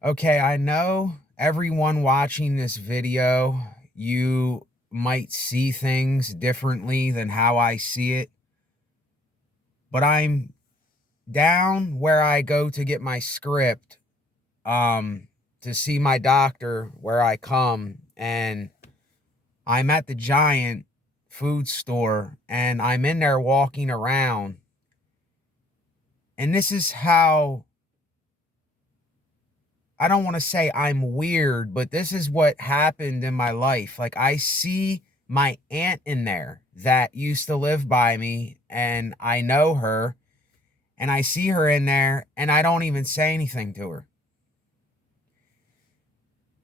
Okay, I know everyone watching this video, you might see things differently than how I see it, but I'm down where I go to get my script, to see my doctor where I come, and I'm at the Giant food store, and I'm in there walking around, and this is how I don't want to say I'm weird, but this is what happened in my life. Like, I see my aunt in there that used to live by me, and I know her, and I see her in there, and I don't even say anything to her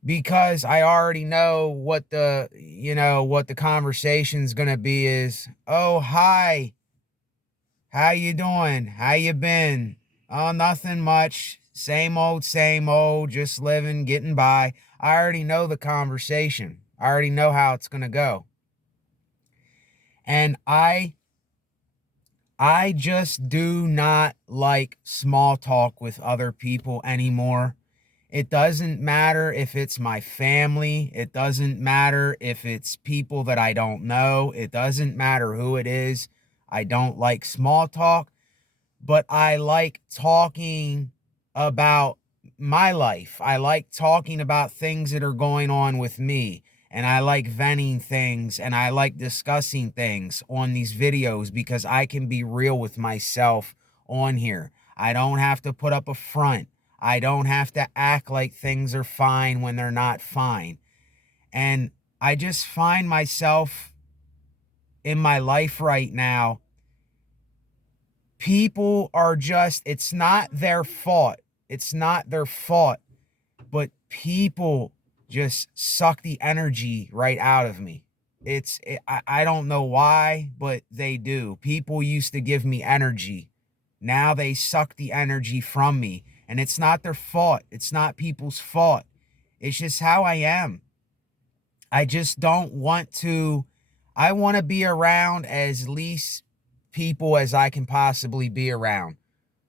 because I already know what the conversation's going to be is, "Oh, hi. How you doing? How you been?" "Oh, nothing much. Same old, just living, getting by." I already know the conversation. I already know how it's going to go. And I just do not like small talk with other people anymore. It doesn't matter if it's my family. It doesn't matter if it's people that I don't know. It doesn't matter who it is. I don't like small talk. But I like talking about my life. I like talking about things that are going on with me. And I like venting things and I like discussing things on these videos because I can be real with myself on here. I don't have to put up a front. I don't have to act like things are fine when they're not fine. And I just find myself in my life right now, people are just, it's not their fault. It's not their fault, but people just suck the energy right out of me. I don't know why, but they do. People used to give me energy. Now they suck the energy from me. And it's not their fault. It's not people's fault. It's just how I am. I just don't want to. I want to be around as least people as I can possibly be around.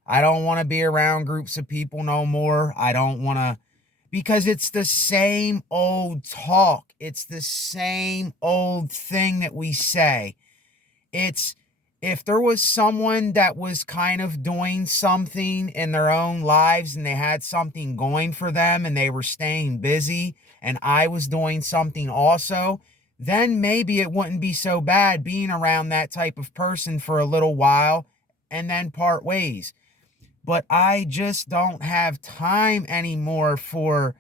I don't want to be around groups of people no more. I don't want to, because it's the same old talk. It's the same old thing that we say. It's, if there was someone that was kind of doing something in their own lives and they had something going for them and they were staying busy and I was doing something also, then maybe it wouldn't be so bad being around that type of person for a little while and then part ways. But I just don't have time anymore for,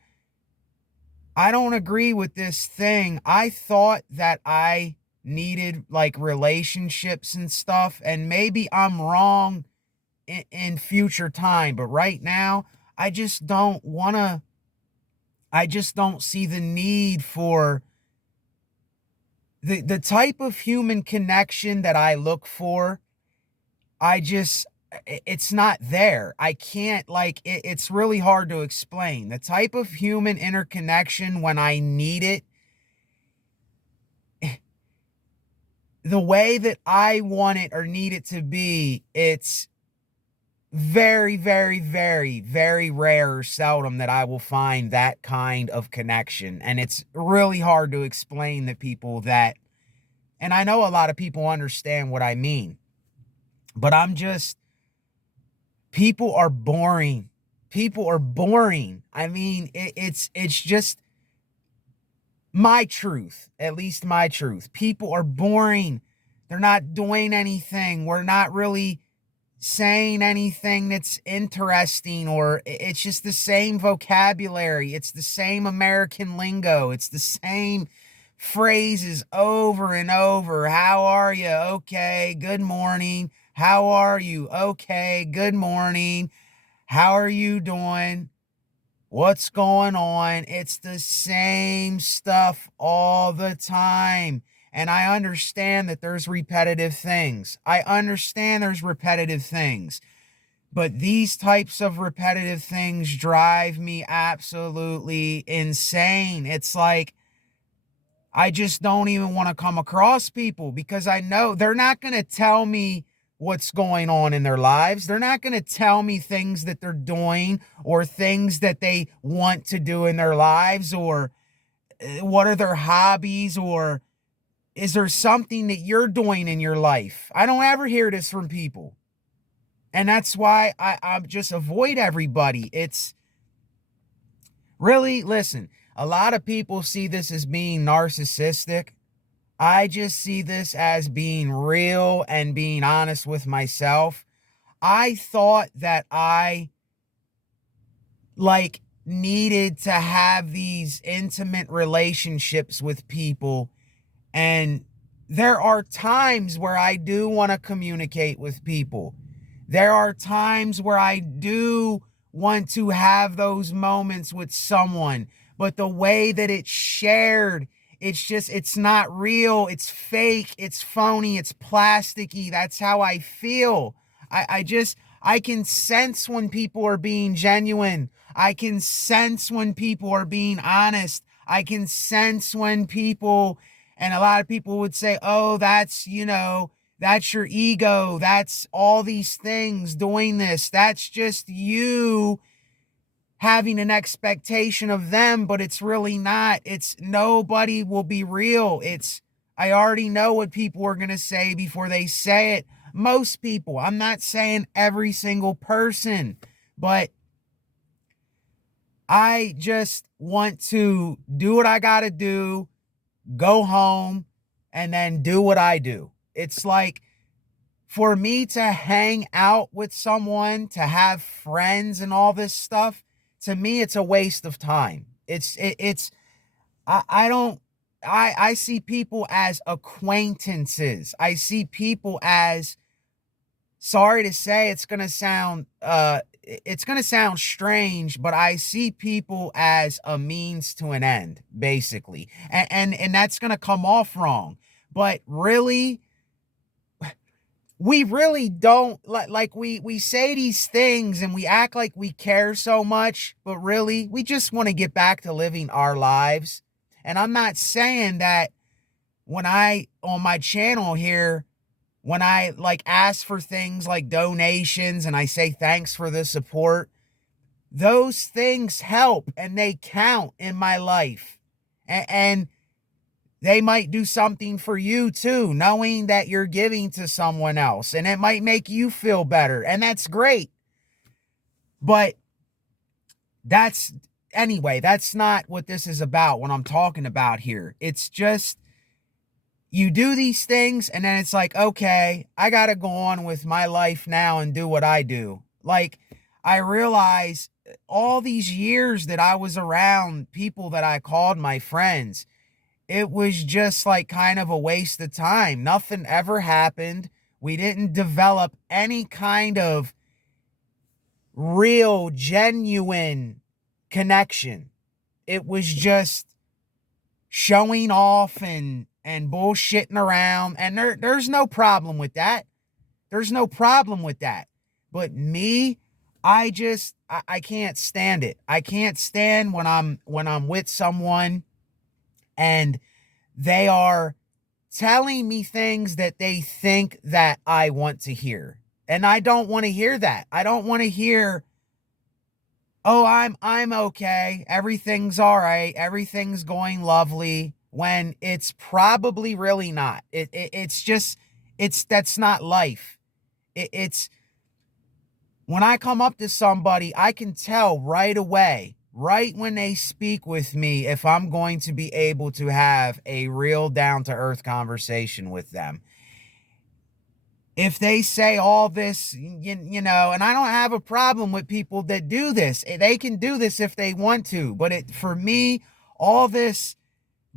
I don't agree with this thing. I thought that I needed like relationships and stuff, and maybe I'm wrong in future time, but right now, I just don't want to, I just don't see the need for the type of human connection that I look for. I just, it's not there. I can't, like, it's really hard to explain. The type of human interconnection when I need it, the way that I want it or need it to be, it's very, very, very, very rare or seldom that I will find that kind of connection. And it's really hard to explain to people that, and I know a lot of people understand what I mean, but I'm just, people are boring. People are boring. I mean, it's just my truth, at least my truth. People are boring. They're not doing anything. We're not really saying anything that's interesting, or it's just the same vocabulary. It's the same American lingo. It's the same phrases over and over. How are you? Okay. Good morning. How are you? Okay. Good morning. How are you doing? What's going on? It's the same stuff all the time. And I understand that there's repetitive things. I understand there's repetitive things. But these types of repetitive things drive me absolutely insane. It's like, I just don't even want to come across people because I know they're not going to tell me what's going on in their lives. They're not going to tell me things that they're doing or things that they want to do in their lives, or what are their hobbies, or is there something that you're doing in your life? I don't ever hear this from people. And that's why I just avoid everybody. It's really, listen, a lot of people see this as being narcissistic. I just see this as being real and being honest with myself. I thought that I needed to have these intimate relationships with people, and there are times where I do want to communicate with people. There are times where I do want to have those moments with someone, but the way that it's shared, it's not real. It's fake. It's phony. It's plasticky. That's how I feel. I can sense when people are being genuine. I can sense when people are being honest. I can sense when people, and a lot of people would say, oh, that's your ego. That's all these things doing this. That's just you having an expectation of them, but it's really not. It's nobody will be real. I already know what people are going to say before they say it. Most people, I'm not saying every single person, but I just want to do what I got to do, go home, and then do what I do. It's like, for me to hang out with someone, to have friends and all this stuff, to me, it's a waste of time. I see people as acquaintances. I see people as, sorry to say, it's going to sound strange, but I see people as a means to an end, basically. And that's going to come off wrong. But really, we really don't, we say these things and we act like we care so much, but really we just want to get back to living our lives. And I'm not saying that when on my channel here, when I ask for things like donations and I say thanks for the support, those things help and they count in my life. And they might do something for you too, knowing that you're giving to someone else, and it might make you feel better, and that's great. But that's not what this is about when I'm talking about here. It's just, you do these things and then it's like, okay, I got to go on with my life now and do what I do. I realize all these years that I was around people that I called my friends, it was just kind of a waste of time. Nothing ever happened. We didn't develop any kind of real, genuine connection. It was just showing off and bullshitting around. And there's no problem with that. There's no problem with that. But me, I can't stand it. I can't stand when I'm with someone and they are telling me things that they think that I want to hear. And I don't want to hear that. I don't want to hear, oh, I'm okay. Everything's all right. Everything's going lovely, when it's probably really not. That's not life. It's when I come up to somebody, I can tell right away, right when they speak with me, if I'm going to be able to have a real down-to-earth conversation with them. If they say all this, and I don't have a problem with people that do this. They can do this if they want to. But for me, all this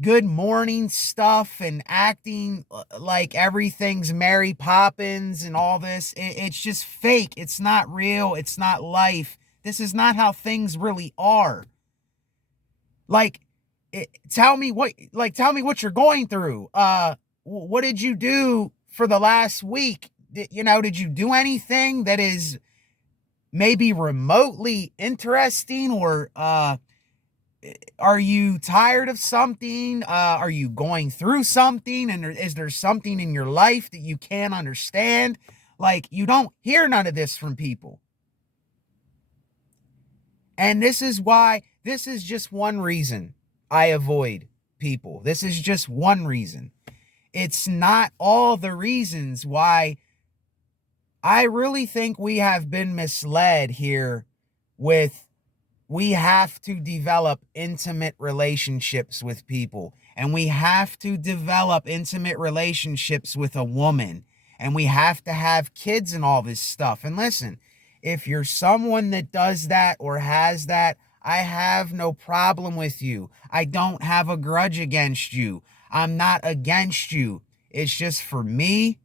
good morning stuff and acting like everything's Mary Poppins and all this, it's just fake. It's not real. It's not life. This is not how things really are. Tell me what you're going through. What did you do for the last week? Did you do anything that is maybe remotely interesting, or are you tired of something? Are you going through something? And is there something in your life that you can't understand? Like, you don't hear none of this from people. And this is just one reason I avoid people. This is just one reason. It's not all the reasons why. I really think we have been misled here with, we have to develop intimate relationships with people, and we have to develop intimate relationships with a woman, and we have to have kids and all this stuff. And listen, if you're someone that does that or has that, I have no problem with you. I don't have a grudge against you. I'm not against you. It's just, for me,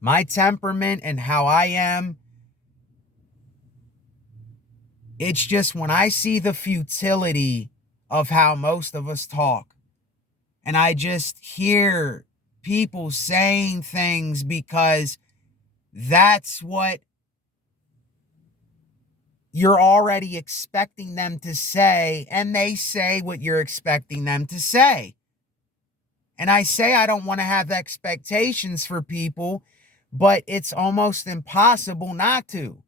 my temperament and how I am, it's just, when I see the futility of how most of us talk, and I just hear people saying things because that's what you're already expecting them to say, and they say what you're expecting them to say. And I say I don't want to have expectations for people, but it's almost impossible not to.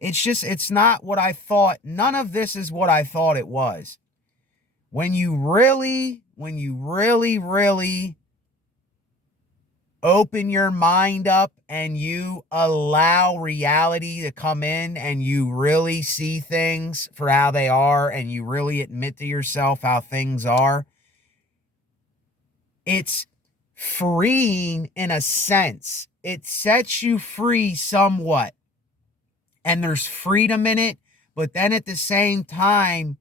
It's not what I thought. None of this is what I thought it was. When you really open your mind up and you allow reality to come in, and you really see things for how they are, and you really admit to yourself how things are, it's freeing in a sense. It sets you free somewhat. And there's freedom in it, but then at the same time,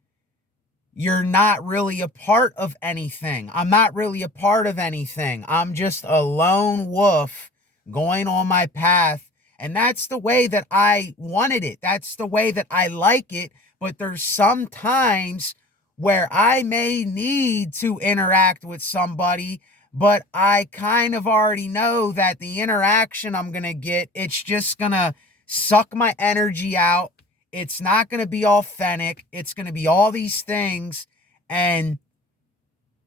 you're not really a part of anything. I'm not really a part of anything. I'm just a lone wolf going on my path. And that's the way that I wanted it. That's the way that I like it. But there's some times where I may need to interact with somebody, but I kind of already know that the interaction I'm going to get, it's just going to suck my energy out. It's not going to be authentic. It's going to be all these things. And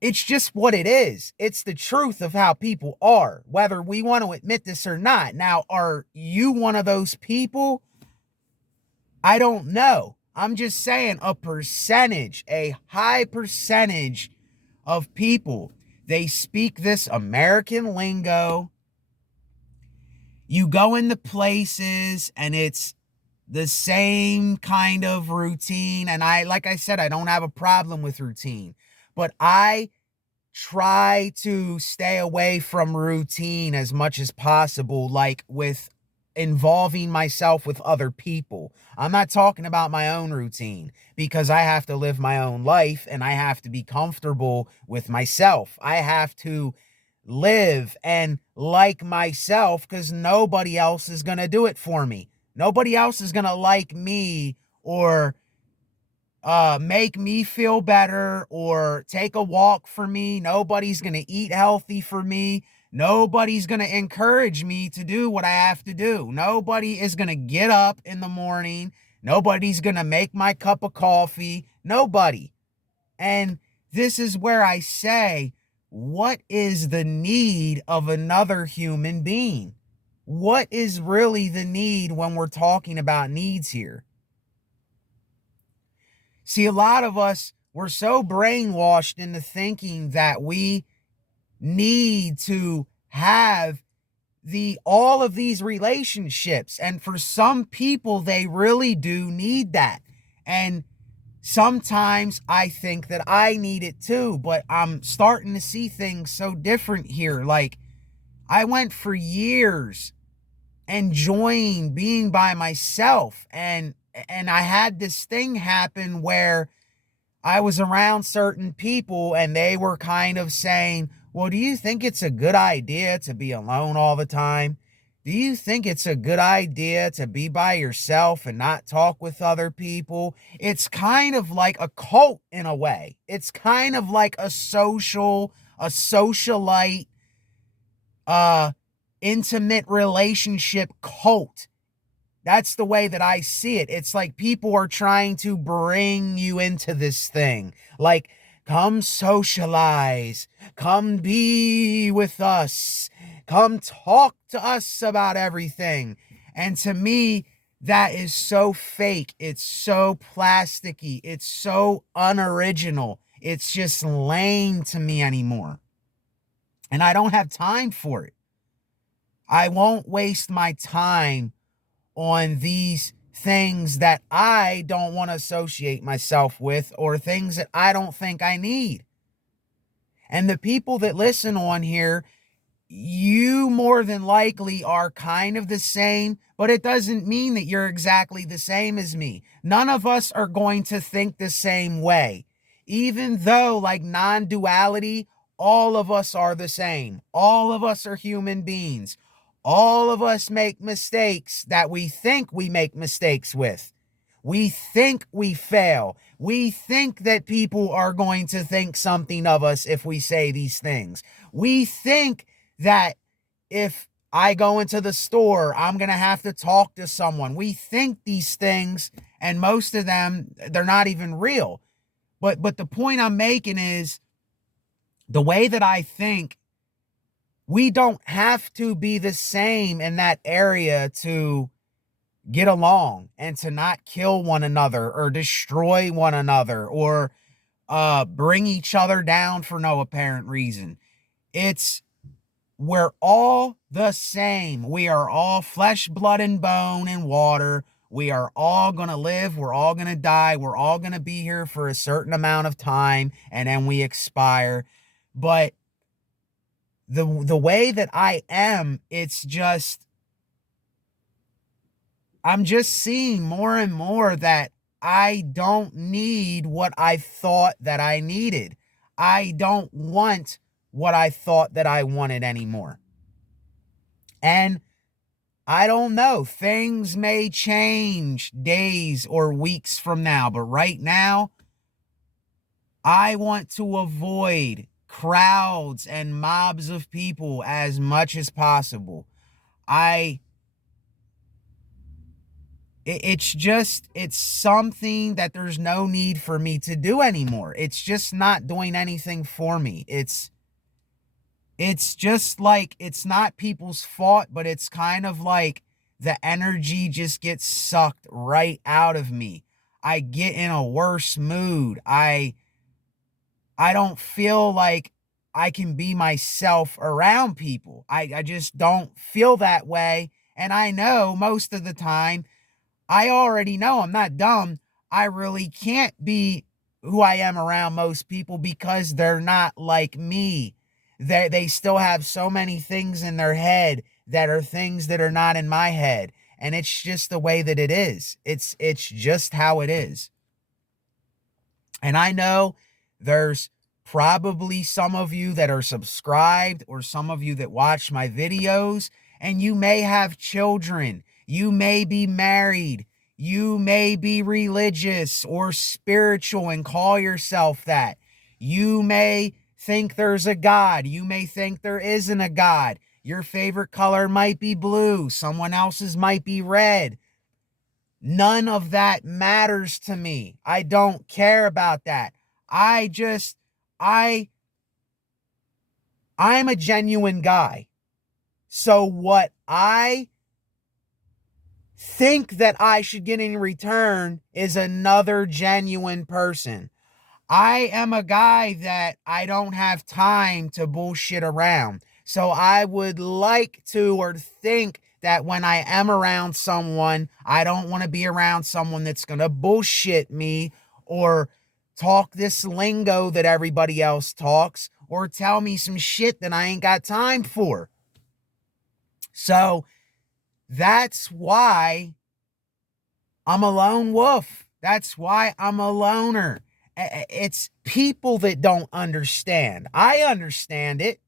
it's just what it is. It's the truth of how people are, whether we want to admit this or not. Now, are you one of those people? I don't know. I'm just saying, a high percentage of people, they speak this American lingo. You go into places and it's the same kind of routine. And like I said, I don't have a problem with routine, but I try to stay away from routine as much as possible, like with involving myself with other people. I'm not talking about my own routine, because I have to live my own life and I have to be comfortable with myself. I have to live and like myself, because nobody else is going to do it for me. Nobody else is going to like me or make me feel better or take a walk for me. Nobody's going to eat healthy for me. Nobody's going to encourage me to do what I have to do. Nobody is going to get up in the morning. Nobody's going to make my cup of coffee. Nobody. And this is where I say, what is the need of another human being? What is really the need when we're talking about needs here? See, a lot of us, we're so brainwashed into thinking that we need to have all of these relationships. And for some people, they really do need that. And sometimes I think that I need it too, but I'm starting to see things so different here. Like, I went for years enjoying being by myself, and I had this thing happen where I was around certain people and they were kind of saying, well, do you think it's a good idea to be alone all the time? Do you think it's a good idea to be by yourself and not talk with other people? It's kind of like a cult in a way. It's kind of like a socialite, intimate relationship cult. That's the way that I see it. It's like people are trying to bring you into this thing. Like, Come socialize. Come be with us. Come talk to us about everything. And to me, that is so fake. It's so plasticky. It's so unoriginal. It's just lame to me anymore. And I don't have time for it. I won't waste my time on these things that I don't want to associate myself with, or things that I don't think I need. And the people that listen on here, you more than likely are kind of the same, but it doesn't mean that you're exactly the same as me. None of us are going to think the same way. Even though, like non-duality, all of us are the same. All of us are human beings. All of us make mistakes that we think we make mistakes with. We think we fail. We think that people are going to think something of us if we say these things. We think that if I go into the store, I'm going to have to talk to someone. We think these things, and most of them, they're not even real. But the point I'm making is, the way that I think, we don't have to be the same in that area to get along and to not kill one another or destroy one another or bring each other down for no apparent reason. We're all the same. We are all flesh, blood, and bone and water. We are all going to live. We're all going to die. We're all going to be here for a certain amount of time, and then we expire. But the way that I am, it's just, I'm just seeing more and more that I don't need what I thought that I needed. I don't want what I thought that I wanted anymore. And I don't know, things may change days or weeks from now, but right now, I want to avoid crowds and mobs of people as much as possible. It's something that there's no need for me to do anymore. It's just not doing anything for me. It's just like, it's not people's fault, but it's kind of like the energy just gets sucked right out of me. I get in a worse mood. I don't feel like I can be myself around people. I just don't feel that way. And I know most of the time, I already know, I'm not dumb. I really can't be who I am around most people because they're not like me. They still have so many things in their head that are things that are not in my head. And it's just the way that it is. It's just how it is. And I know there's probably some of you that are subscribed, or some of you that watch my videos, and you may have children. You may be married. You may be religious or spiritual and call yourself that. You may think there's a God. You may think there isn't a God. Your favorite color might be blue. Someone else's might be red. None of that matters to me. I don't care about that. I'm a genuine guy. So what I think that I should get in return is another genuine person. I am a guy that I don't have time to bullshit around. So I would like to, or think that when I am around someone, I don't want to be around someone that's going to bullshit me or talk this lingo that everybody else talks, or tell me some shit that I ain't got time for. So that's why I'm a lone wolf. That's why I'm a loner. It's people that don't understand. I understand it.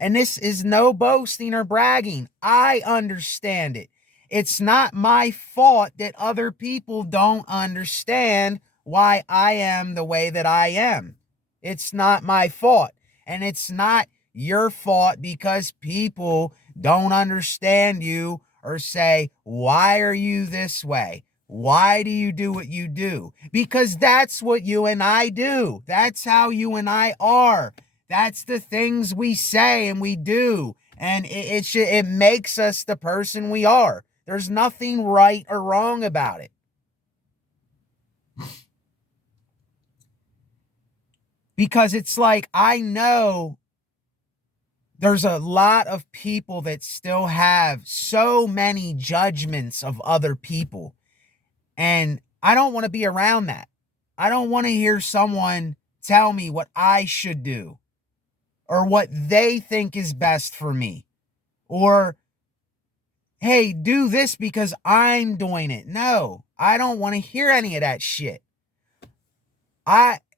And this is no boasting or bragging. I understand it. It's not my fault that other people don't understand why I am the way that I am. It's not my fault. And it's not your fault because people don't understand you or say, why are you this way? Why do you do what you do? Because that's what you and I do. That's how you and I are. That's the things we say and we do. And it makes us the person we are. There's nothing right or wrong about it. Because it's like, I know there's a lot of people that still have so many judgments of other people. And I don't want to be around that. I don't want to hear someone tell me what I should do or what they think is best for me, or, hey, do this because I'm doing it. No, I don't want to hear any of that shit.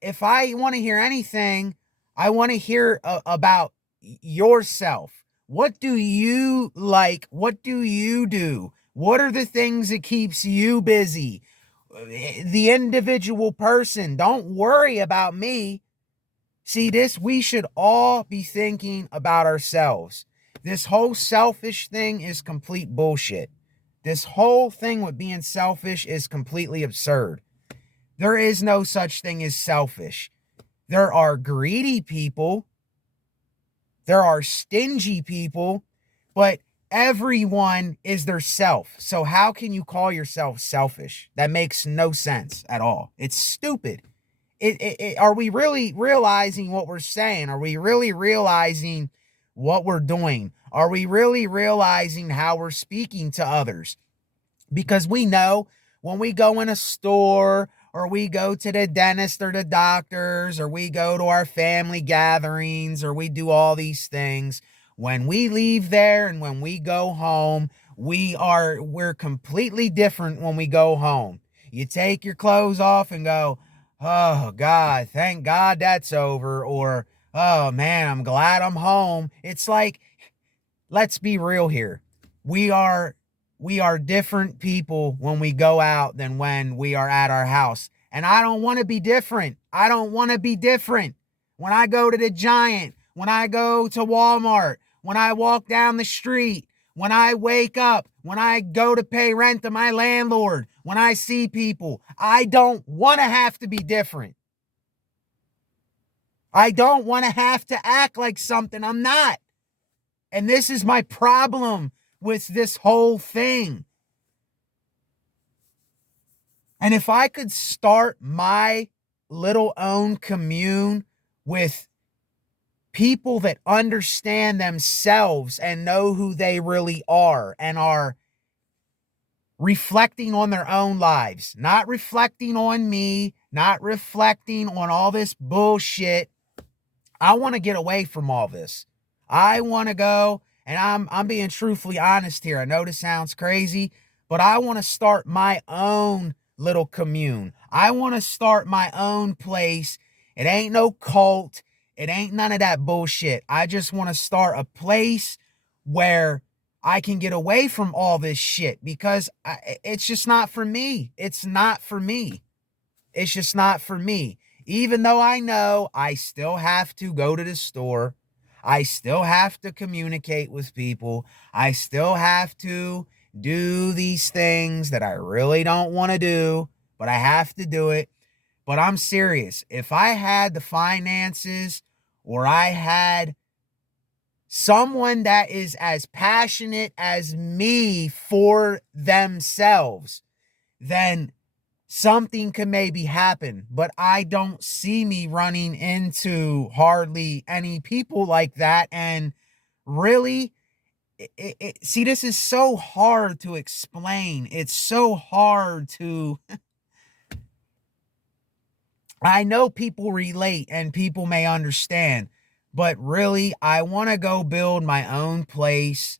If I want to hear anything, I want to hear about yourself. What do you like? What do you do? What are the things that keeps you busy? The individual person. Don't worry about me. See, we should all be thinking about ourselves. This whole selfish thing is complete bullshit. This whole thing with being selfish is completely absurd. There is no such thing as selfish. There are greedy people. There are stingy people, but everyone is their self. So how can you call yourself selfish? That makes no sense at all. It's stupid. Are we really realizing what we're saying? Are we really realizing what we're doing? Are we really realizing how we're speaking to others? Because we know when we go in a store, or we go to the dentist or the doctors, or we go to our family gatherings, or we do all these things, when we leave there and when we go home, we're completely different when we go home. You take your clothes off and go, oh God, thank God that's over, or, oh man, I'm glad I'm home. It's like, let's be real here. We are different people when we go out than when we are at our house. And I don't want to be different. I don't want to be different. When I go to the Giant, when I go to Walmart, when I walk down the street, when I wake up, when I go to pay rent to my landlord, when I see people, I don't want to have to be different. I don't want to have to act like something I'm not. And this is my problem with this whole thing. And if I could start my little own commune with people that understand themselves and know who they really are and are reflecting on their own lives, not reflecting on me, not reflecting on all this bullshit. I want to get away from all this. I want to go, and I'm being truthfully honest here. I know this sounds crazy, but I want to start my own little commune. I want to start my own place. It ain't no cult. It ain't none of that bullshit. I just want to start a place where I can get away from all this shit, because it's just not for me. It's not for me. It's just not for me. Even though I know I still have to go to the store, I still have to communicate with people, I still have to do these things that I really don't want to do, but I have to do it. But I'm serious. If I had the finances, or I had someone that is as passionate as me for themselves, then something could maybe happen. But I don't see me running into hardly any people like that. And really, see, this is so hard to explain. It's so hard to... I know people relate and people may understand, but really, I want to go build my own place.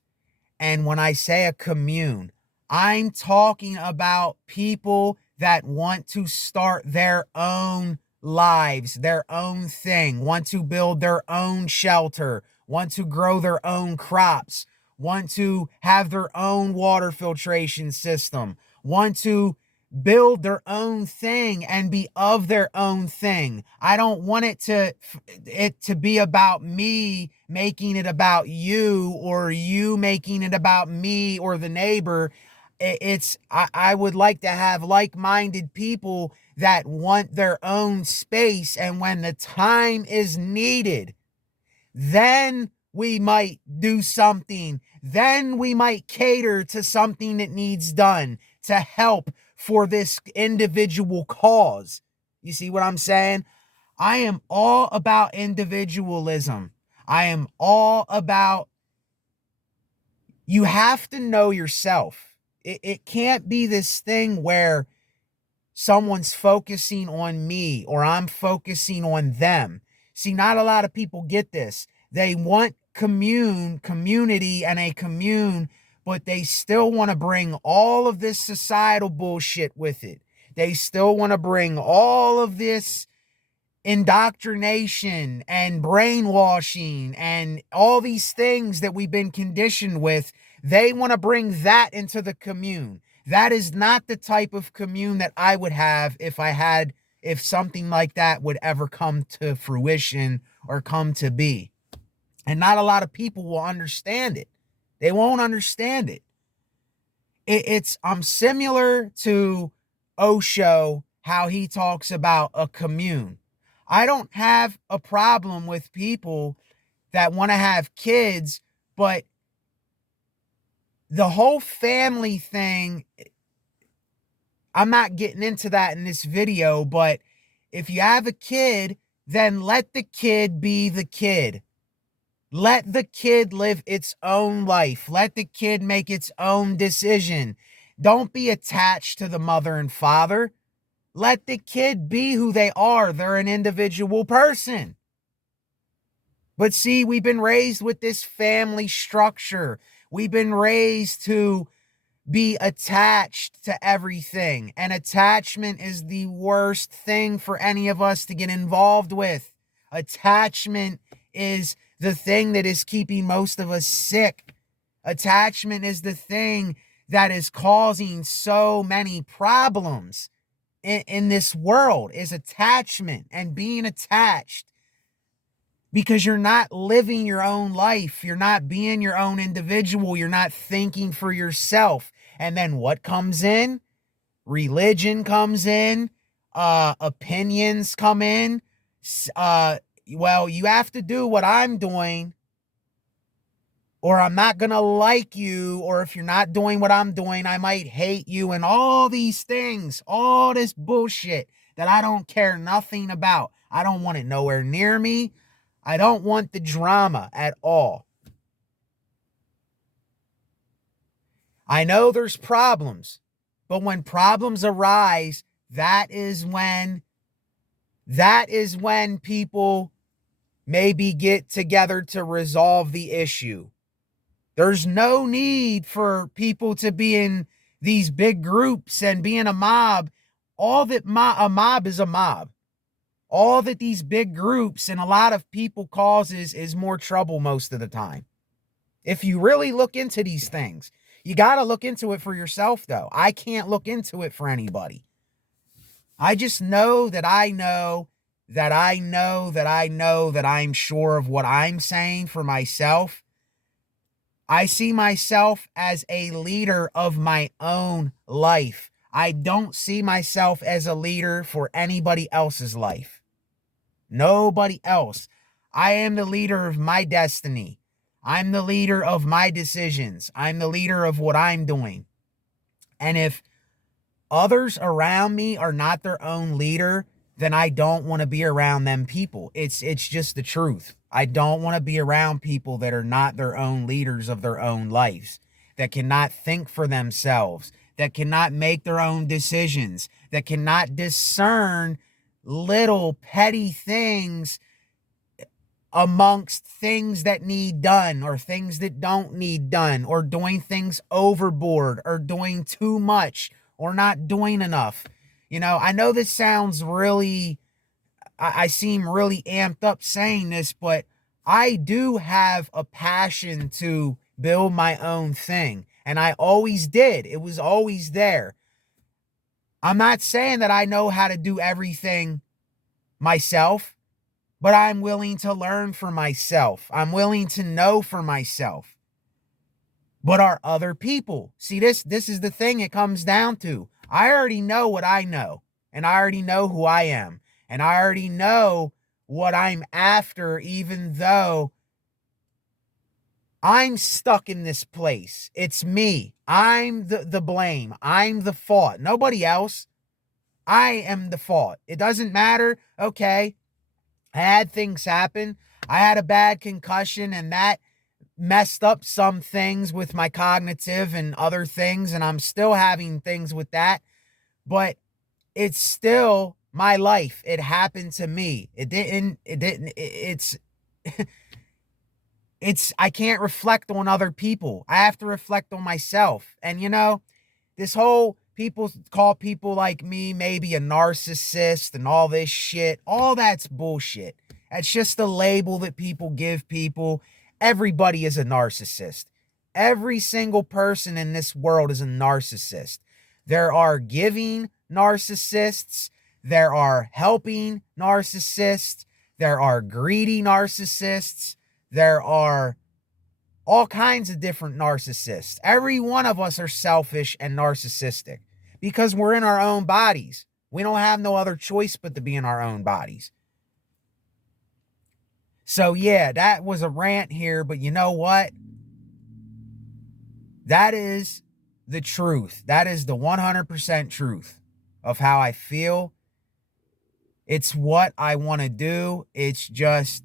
And when I say a commune, I'm talking about people that want to start their own lives, their own thing, want to build their own shelter, want to grow their own crops, want to have their own water filtration system, want to build their own thing and be of their own thing. I don't want it to be about me making it about you, or you making it about me or the neighbor. I would like to have like-minded people that want their own space, and when the time is needed, then we might do something. Then we might cater to something that needs done to help for this individual cause. You see what I'm saying? I am all about individualism. I am all about, you have to know yourself. It can't be this thing where someone's focusing on me or I'm focusing on them. See, not a lot of people get this. They want community and a commune, but they still want to bring all of this societal bullshit with it. They still want to bring all of this indoctrination and brainwashing and all these things that we've been conditioned with. They want to bring that into the commune. That is not the type of commune that I would have if something like that would ever come to fruition or come to be. And not a lot of people will understand it. They won't understand it. I'm similar to Osho, how he talks about a commune. I don't have a problem with people that want to have kids, but the whole family thing, I'm not getting into that in this video, but if you have a kid, then let the kid be the kid. Let the kid live its own life. Let the kid make its own decision. Don't be attached to the mother and father. Let the kid be who they are. They're an individual person. But see, we've been raised with this family structure. We've been raised to be attached to everything. And attachment is the worst thing for any of us to get involved with. Attachment is the thing that is keeping most of us sick. Attachment is the thing that is causing so many problems in this world, is attachment and being attached, because you're not living your own life. You're not being your own individual. You're not thinking for yourself. And then what comes in? Religion comes in. Opinions come in. Well, you have to do what I'm doing, or I'm not going to like you, or if you're not doing what I'm doing, I might hate you, and all these things, all this bullshit that I don't care nothing about. I don't want it nowhere near me. I don't want the drama at all. I know there's problems, but when problems arise, that is when people maybe get together to resolve the issue. There's no need for people to be in these big groups and be in a mob. All that a mob is a mob. All that these big groups and a lot of people causes is more trouble most of the time. If you really look into these things, you got to look into it for yourself, though. I can't look into it for anybody. I just know that I know that I know that I know that I'm sure of what I'm saying for myself. I see myself as a leader of my own life. I don't see myself as a leader for anybody else's life. Nobody else. I am the leader of my destiny. I'm the leader of my decisions. I'm the leader of what I'm doing. And if others around me are not their own leader, then I don't want to be around them people. It's just the truth. I don't want to be around people that are not their own leaders of their own lives, that cannot think for themselves, that cannot make their own decisions, that cannot discern little petty things amongst things that need done or things that don't need done, or doing things overboard or doing too much or not doing enough. You know, I know this sounds really, I seem really amped up saying this, but I do have a passion to build my own thing. And I always did. It was always there. I'm not saying that I know how to do everything myself, but I'm willing to learn for myself. I'm willing to know for myself. but are other people. See, this is the thing it comes down to. I already know what I know, and I already know who I am, and I already know what I'm after, even though I'm stuck in this place. It's me. I'm the blame. I'm the fault. Nobody else. I am the fault. It doesn't matter. Okay, I had things happen. I had a bad concussion, and that messed up some things with my cognitive and other things, and I'm still having things with that, but it's still my life. It happened to me. It's I can't reflect on other people. I have to reflect on myself. And this whole people call people like me maybe a narcissist and all this shit, all that's bullshit. That's just a label that people give people. Everybody is a narcissist. Every single person in this world is a narcissist. There are giving narcissists, there are helping narcissists, there are greedy narcissists, there are all kinds of different narcissists. Every one of us are selfish and narcissistic because we're in our own bodies. We don't have no other choice but to be in our own bodies. So yeah, that was a rant here, but you know what? That is the truth. That is the 100% truth of how I feel. It's what I want to do. It's just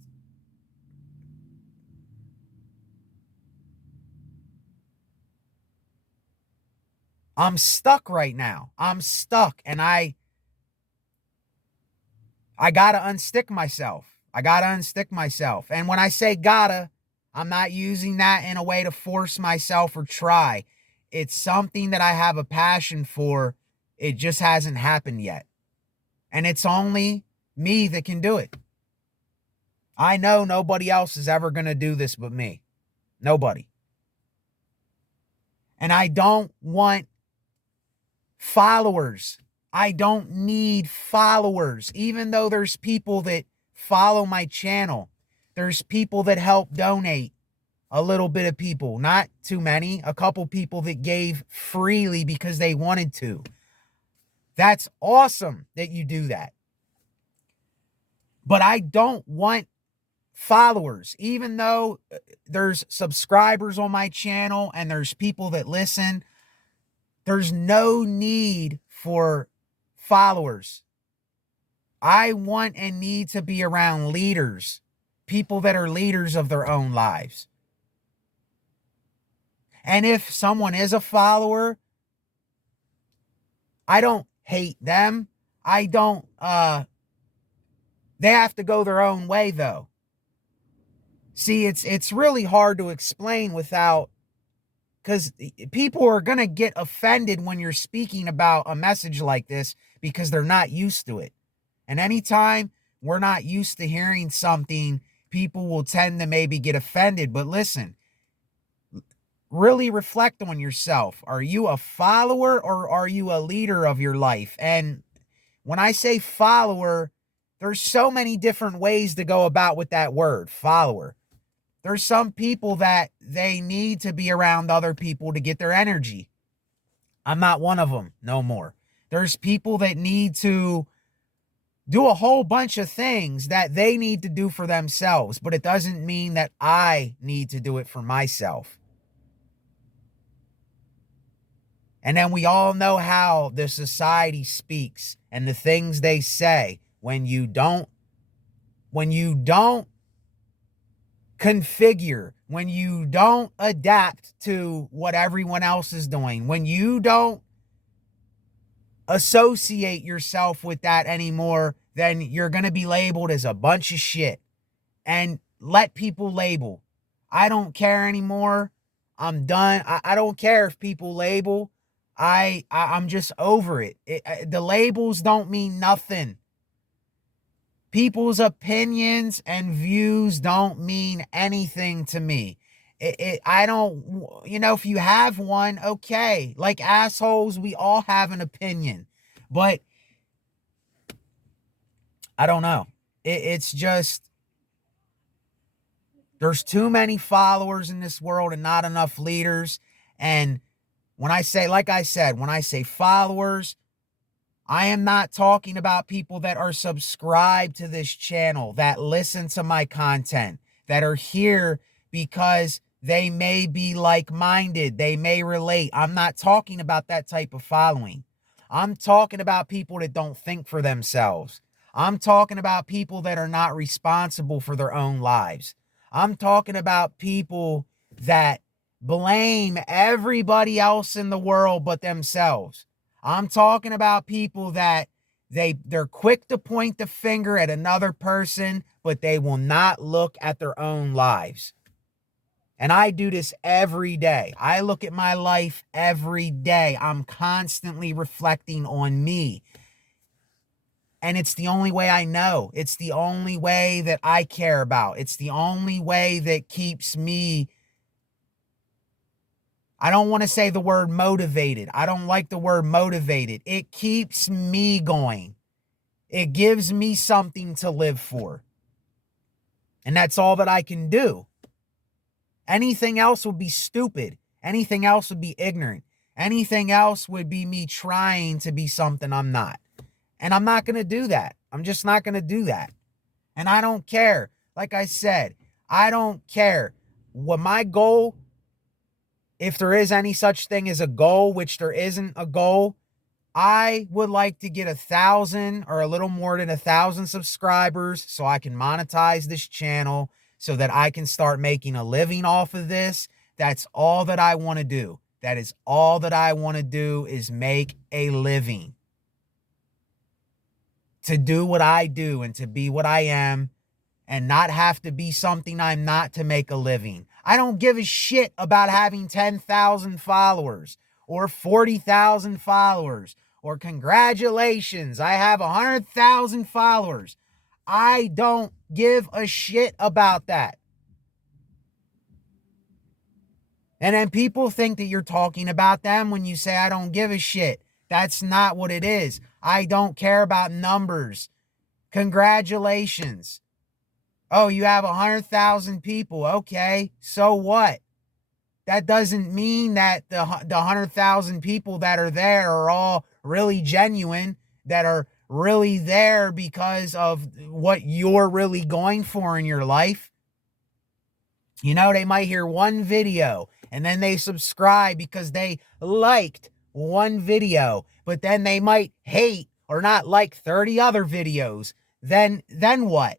I'm stuck right now. I'm stuck, and I gotta unstick myself. I gotta unstick myself. And when I say gotta, I'm not using that in a way to force myself or try. It's something that I have a passion for. It just hasn't happened yet. And it's only me that can do it. I know nobody else is ever going to do this but me. Nobody. And I don't want followers. I don't need followers. Even though there's people that follow my channel, there's people that help donate, a little bit of people, not too many, a couple people that gave freely because they wanted to. That's awesome that you do that. But I don't want followers, even though there's subscribers on my channel and there's people that listen. There's no need for followers. I want and need to be around leaders, people that are leaders of their own lives. And if someone is a follower, I don't hate them. I don't, they have to go their own way though. See, it's really hard to explain without, because people are going to get offended when you're speaking about a message like this because they're not used to it. And anytime we're not used to hearing something, people will tend to maybe get offended. But listen, really reflect on yourself. Are you a follower or are you a leader of your life? And when I say follower, there's so many different ways to go about with that word, follower. There's some people that they need to be around other people to get their energy. I'm not one of them no more. There's people that need to do a whole bunch of things that they need to do for themselves, but it doesn't mean that I need to do it for myself. And then we all know how the society speaks and the things they say when you don't configure, when you don't adapt to what everyone else is doing, when you don't associate yourself with that anymore, then you're going to be labeled as a bunch of shit. And let people label. I don't care anymore. I'm done. I don't care if people label. I'm just over it. The labels don't mean nothing. People's opinions and views don't mean anything to me. I don't, if you have one, okay. Like assholes, we all have an opinion. But I don't know. It's just There's too many followers in this world and not enough leaders. And when I say, like I said, when I say followers, I am not talking about people that are subscribed to this channel, that listen to my content, that are here because they may be like-minded, they may relate. I'm not talking about that type of following. I'm talking about people that don't think for themselves. I'm talking about people that are not responsible for their own lives. I'm talking about people that blame everybody else in the world but themselves. I'm talking about people that they're quick to point the finger at another person, but they will not look at their own lives. And I do this every day. I look at my life every day. I'm constantly reflecting on me. And it's the only way I know. It's the only way that I care about. It's the only way that keeps me. I don't want to say the word motivated. I don't like the word motivated. It keeps me going. It gives me something to live for. And that's all that I can do. Anything else would be stupid. Anything else would be ignorant. Anything else would be me trying to be something I'm not. And I'm not going to do that. I'm just not going to do that. And I don't care. Like I said, I don't care. What my goal, if there is any such thing as a goal, which there isn't a goal, I would like to get 1,000 or a little more than 1,000 subscribers so I can monetize this channel so that I can start making a living off of this. That's all that I want to do. That is all that I want to do, is make a living. To do what I do and to be what I am and not have to be something I'm not to make a living. I don't give a shit about having 10,000 followers or 40,000 followers or congratulations, I have 100,000 followers. I don't give a shit about that. And then people think that you're talking about them when you say, I don't give a shit. That's not what it is. I don't care about numbers. Congratulations. Oh, you have 100,000 people. Okay, so what? That doesn't mean that the 100,000 people that are there are all really genuine, that are really there because of what you're really going for in your life. You know, they might hear one video and then they subscribe because they liked one video, but then they might hate or not like 30 other videos. Then what?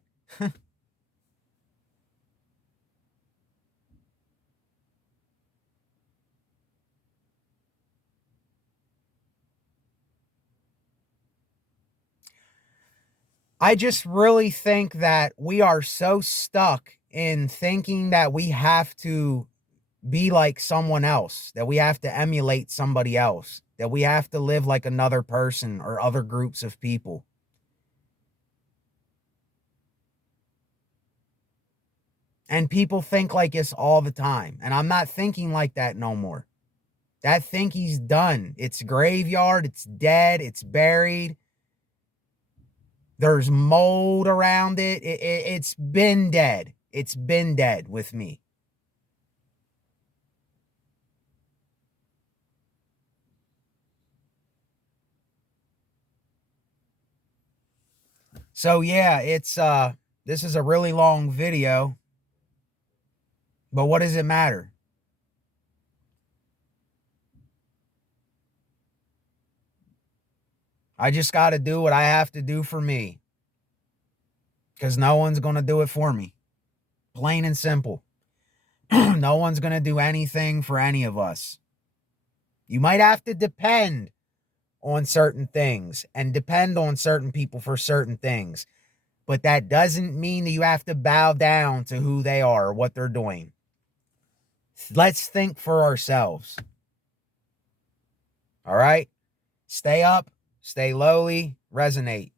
I just really think that we are so stuck in thinking that we have to be like someone else, that we have to emulate somebody else, that we have to live like another person or other groups of people. And people think like this all the time. And I'm not thinking like that no more. That thinking's done. It's graveyard. It's dead. It's buried. There's mold around it. It's been dead. It's been dead with me. So yeah, this is a really long video, but what does it matter? I just got to do what I have to do for me, because no one's going to do it for me. Plain and simple. No one's going to do anything for any of us. You might have to depend on certain things and depend on certain people for certain things, but that doesn't mean that you have to bow down to who they are or what they're doing. Let's think for ourselves. All right? Stay up, stay lowly, resonate.